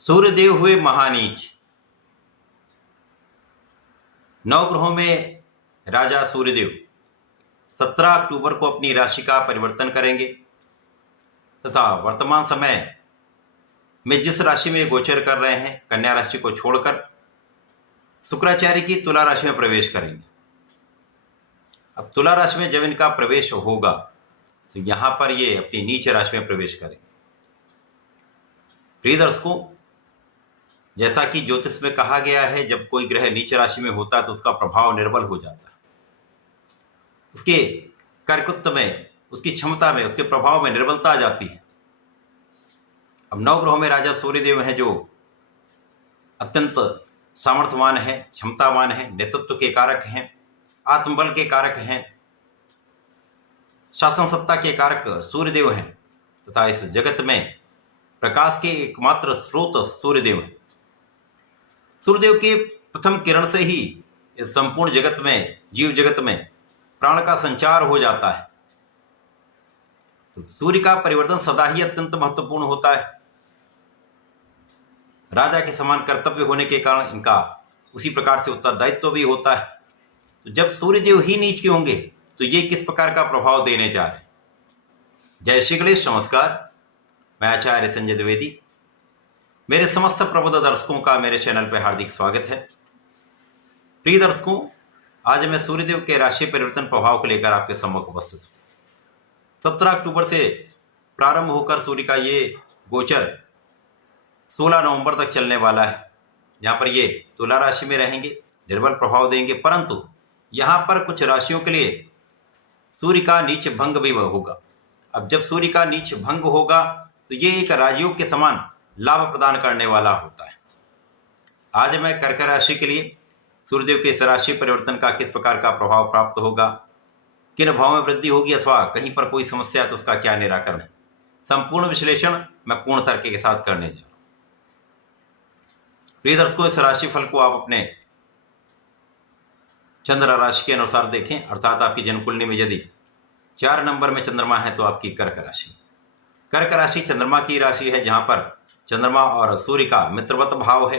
सूर्यदेव हुए महानीच। नवग्रहों में राजा सूर्यदेव 17 अक्टूबर को अपनी राशि का परिवर्तन करेंगे तथा वर्तमान समय में जिस राशि में गोचर कर रहे हैं, कन्या राशि को छोड़कर शुक्राचार्य की तुला राशि में प्रवेश करेंगे। अब तुला राशि में जब इनका प्रवेश होगा तो यहां पर ये अपनी नीच राशि में प्रवेश करेंगे। प्रिय दर्शकों, जैसा कि ज्योतिष में कहा गया है, जब कोई ग्रह नीच राशि में होता है तो उसका प्रभाव निर्बल हो जाता है, उसके कर्तृत्व में, उसकी क्षमता में, उसके प्रभाव में निर्बलता आ जाती है। अब नवग्रहों में राजा सूर्यदेव हैं जो अत्यंत सामर्थ्यवान है, क्षमतावान है, नेतृत्व के कारक हैं, आत्मबल के कारक हैं, शासन सत्ता के कारक सूर्यदेव हैं तथा इस जगत में प्रकाश के एकमात्र स्रोत सूर्यदेव हैं। सूर्यदेव के प्रथम किरण से ही इस संपूर्ण जगत में, जीव जगत में प्राण का संचार हो जाता है। तो सूर्य का परिवर्तन सदा ही अत्यंत महत्वपूर्ण होता है। राजा के समान कर्तव्य होने के कारण इनका उसी प्रकार से उत्तरदायित्व भी होता है। तो जब सूर्यदेव ही नीच के होंगे तो ये किस प्रकार का प्रभाव देने जा रहे हैं। जय श्री गणेश, नमस्कार। मैं आचार्य संजय द्विवेदी। मेरे समस्त प्रबुद्ध दर्शकों का मेरे चैनल पर हार्दिक स्वागत है। प्रिय दर्शकों, आज मैं सूर्यदेव के राशि परिवर्तन प्रभाव को लेकर आपके सम्मुख उपस्थित हूँ। 17 अक्टूबर से प्रारंभ होकर सूर्य का ये गोचर 16 नवंबर तक चलने वाला है। यहाँ पर ये तुला राशि में रहेंगे, निर्बल प्रभाव देंगे, परंतु यहाँ पर कुछ राशियों के लिए सूर्य का नीच भंग भी होगा। अब जब सूर्य का नीच भंग होगा तो ये एक राजयोग के समान लाभ प्रदान करने वाला होता है। आज मैं कर्क राशि के लिए सूर्यदेव के इस राशि परिवर्तन का किस प्रकार का प्रभाव प्राप्त होगा, किन भाव में वृद्धि होगी अथवा कहीं पर कोई समस्या है तो उसका क्या निराकरण है, संपूर्ण विश्लेषण मैं पूर्ण तर्क के साथ करने जा रहा हूं। प्रिय दर्शकों, इस राशि फल को आप अपने चंद्र राशि के अनुसार देखें, अर्थात आपकी जन्म कुंडली में यदि 4 नंबर में चंद्रमा है तो आपकी कर्क राशि। कर्क राशि चंद्रमा की राशि है, जहां पर चंद्रमा और सूर्य का मित्रवत भाव है।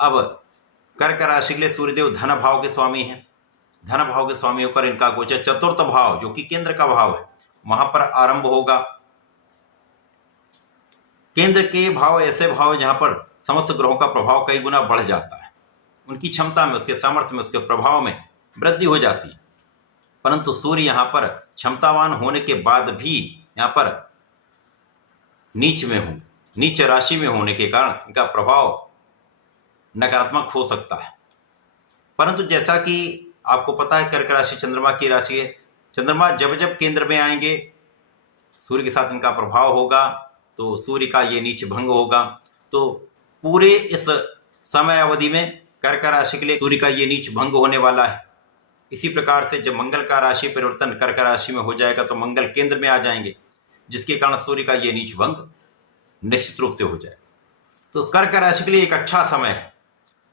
अब कर्क राशि के लिए सूर्यदेव धन भाव के स्वामी हैं। धन भाव के स्वामी होकर इनका गोचर चतुर्थ भाव, जो कि केंद्र का भाव है, वहां पर आरंभ होगा। केंद्र के भाव ऐसे भाव है जहां पर समस्त ग्रहों का प्रभाव कई गुना बढ़ जाता है। उनकी क्षमता में, उसके सामर्थ्य में, उसके प्रभाव में वृद्धि हो जाती है। परंतु सूर्य यहाँ पर क्षमतावान होने के बाद भी यहाँ पर नीच में होंगे। नीच राशि में होने के कारण इनका प्रभाव नकारात्मक हो सकता है। परंतु जैसा कि आपको पता है, कर्क राशि चंद्रमा की राशि है। चंद्रमा जब जब केंद्र में आएंगे, सूर्य के साथ इनका प्रभाव होगा तो सूर्य का ये नीच भंग होगा। तो पूरे इस समय अवधि में कर्क राशि के लिए सूर्य का ये नीच भंग होने वाला है। इसी प्रकार से जब मंगल का राशि परिवर्तन कर्क राशि में हो जाएगा तो मंगल केंद्र में आ जाएंगे, जिसके कारण सूर्य का ये नीच भंग निश्चित रूप से हो जाएगा। तो कर्क राशि के लिए एक अच्छा समय है।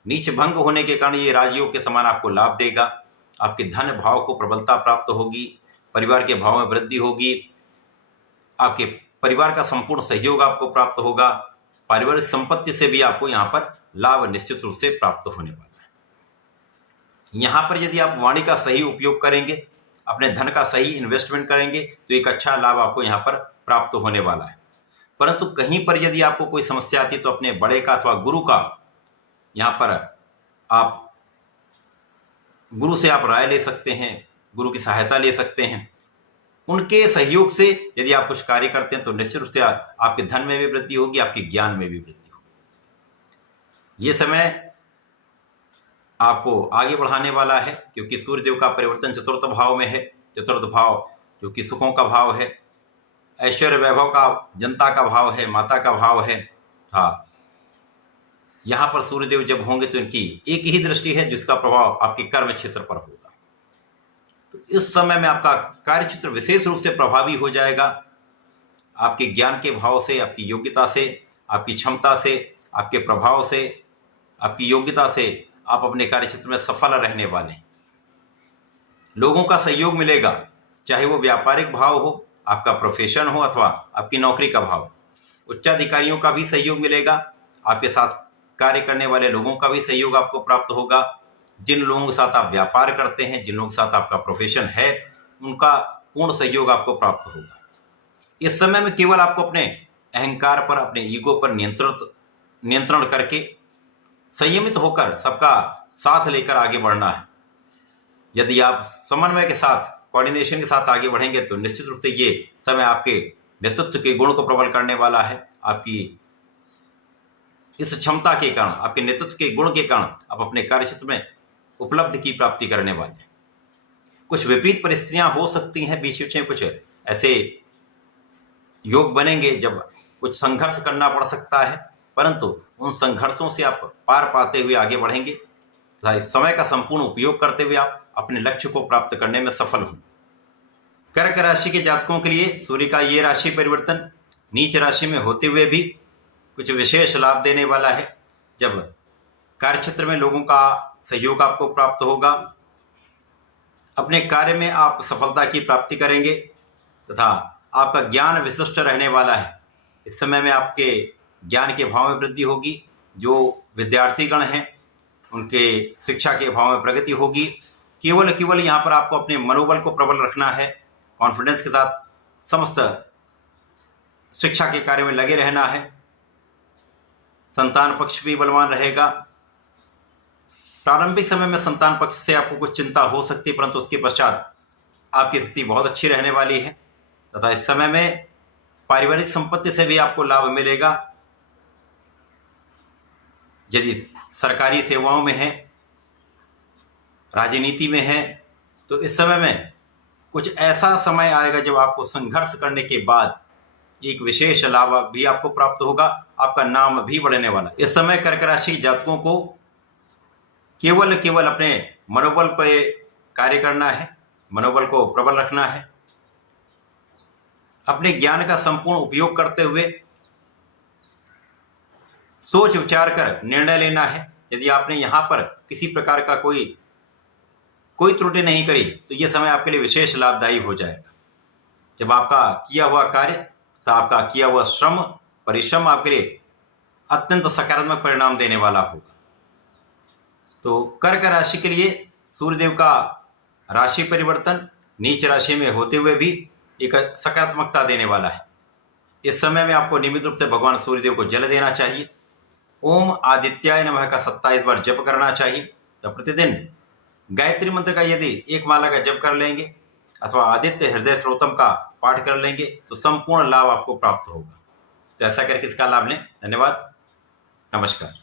नीच भंग होने के कारण ये राजयोग के समान आपको लाभ देगा। आपके धन भाव को प्रबलता प्राप्त होगी, परिवार के भाव में वृद्धि होगी, आपके परिवार का संपूर्ण सहयोग आपको प्राप्त होगा, पारिवारिक संपत्ति से भी आपको यहाँ पर लाभ निश्चित रूप से प्राप्त होने वाला है। यहाँ पर यदि आप वाणी का सही उपयोग करेंगे, अपने धन का सही इन्वेस्टमेंट करेंगे तो एक अच्छा लाभ आपको यहाँ पर प्राप्त होने वाला है। परंतु कहीं पर यदि आपको कोई समस्या आती है तो अपने बड़े का अथवा गुरु का, यहाँ पर आप गुरु से आप राय ले सकते हैं, गुरु की सहायता ले सकते हैं। उनके सहयोग से यदि आप कुछ कार्य करते हैं तो निश्चित रूप से आपके धन में भी वृद्धि होगी, आपके ज्ञान में भी वृद्धि होगी। ये समय आपको आगे बढ़ाने वाला है, क्योंकि सूर्यदेव का परिवर्तन चतुर्थ भाव में है। चतुर्थ भाव जो कि सुखों का भाव है, ऐश्वर्य वैभव का, जनता का भाव है, माता का भाव है। हाँ, यहाँ पर सूर्यदेव जब होंगे तो इनकी एक ही दृष्टि है जिसका प्रभाव आपके कर्म क्षेत्र पर होगा। तो इस समय में आपका कार्य क्षेत्र विशेष रूप से प्रभावी हो जाएगा। आपके ज्ञान के भाव से, आपकी योग्यता से, आपकी क्षमता से, आपके प्रभाव से, आपकी योग्यता से आप अपने कार्य क्षेत्र में सफल रहने वाले हैं। लोगों का सहयोग मिलेगा, चाहे वो व्यापारिक भाव हो, आपका प्रोफेशन हो अथवा आपकी नौकरी का भाव। उच्चाधिकारियों का भी सहयोग मिलेगा, आपके साथ कार्य करने वाले लोगों का भी सहयोग आपको प्राप्त होगा। जिन लोगों के साथ आप व्यापार करते हैं, जिन लोगों के साथ आपका प्रोफेशन है, उनका पूर्ण सहयोग आपको प्राप्त होगा। इस समय में केवल आपको अपने अहंकार पर, अपने ईगो पर नियंत्रण करके संयमित होकर सबका साथ लेकर आगे बढ़ना है। यदि आप समन्वय के साथ, कोऑर्डिनेशन के साथ आगे बढ़ेंगे तो निश्चित रूप से ये समय आपके नेतृत्व के गुण को प्रबल करने वाला है। आपकी इस क्षमता के कारण, आपके नेतृत्व के गुण के कारण आप अपने कार्यक्षेत्र में उपलब्धि की प्राप्ति करने वाले हैं। कुछ विपरीत परिस्थितियां हो सकती हैं, बीच बीच में कुछ ऐसे योग बनेंगे जब कुछ संघर्ष करना पड़ सकता है, परंतु उन संघर्षों से आप पार पाते हुए आगे बढ़ेंगे तथा इस समय का संपूर्ण उपयोग करते हुए आप अपने लक्ष्य को प्राप्त करने में सफल हों। कर्क राशि के जातकों के लिए सूर्य का ये राशि परिवर्तन नीच राशि में होते हुए भी कुछ विशेष लाभ देने वाला है। जब कार्यक्षेत्र में लोगों का सहयोग आपको प्राप्त होगा, अपने कार्य में आप सफलता की प्राप्ति करेंगे तथा आपका ज्ञान विशिष्ट रहने वाला है। इस समय में आपके ज्ञान के भाव में वृद्धि होगी। जो विद्यार्थीगण हैं उनके शिक्षा के भाव में प्रगति होगी। केवल यहाँ पर आपको अपने मनोबल को प्रबल रखना है, कॉन्फिडेंस के साथ समस्त शिक्षा के कार्य में लगे रहना है। संतान पक्ष भी बलवान रहेगा। प्रारंभिक समय में संतान पक्ष से आपको कुछ चिंता हो सकती है, परंतु उसके पश्चात आपकी स्थिति बहुत अच्छी रहने वाली है तथा इस समय में पारिवारिक संपत्ति से भी आपको लाभ मिलेगा। यदि सरकारी सेवाओं में है, राजनीति में है, तो इस समय में कुछ ऐसा समय आएगा जब आपको संघर्ष करने के बाद एक विशेष लाभ भी आपको प्राप्त होगा। आपका नाम भी बढ़ने वाला है। इस समय कर्क राशि जातकों को केवल अपने मनोबल पर कार्य करना है, मनोबल को प्रबल रखना है, अपने ज्ञान का संपूर्ण उपयोग करते हुए सोच विचार कर निर्णय लेना है। यदि आपने यहाँ पर किसी प्रकार का कोई त्रुटि नहीं करी तो यह समय आपके लिए विशेष लाभदायी हो जाएगा। जब आपका किया हुआ कार्य तथा आपका किया हुआ परिश्रम आपके लिए अत्यंत सकारात्मक परिणाम देने वाला होगा। तो कर्क राशि के लिए सूर्यदेव का राशि परिवर्तन नीच राशि में होते हुए भी एक सकारात्मकता देने वाला है। इस समय में आपको नियमित रूप से भगवान सूर्यदेव को जल देना चाहिए। ओम आदित्याय नमः का 27 बार जप करना चाहिए। तो प्रतिदिन गायत्री मंत्र का यदि एक माला का जप कर लेंगे अथवा आदित्य हृदय स्रोतम का पाठ कर लेंगे तो संपूर्ण लाभ आपको प्राप्त होगा। तो ऐसा करके इसका लाभ लें। धन्यवाद, नमस्कार।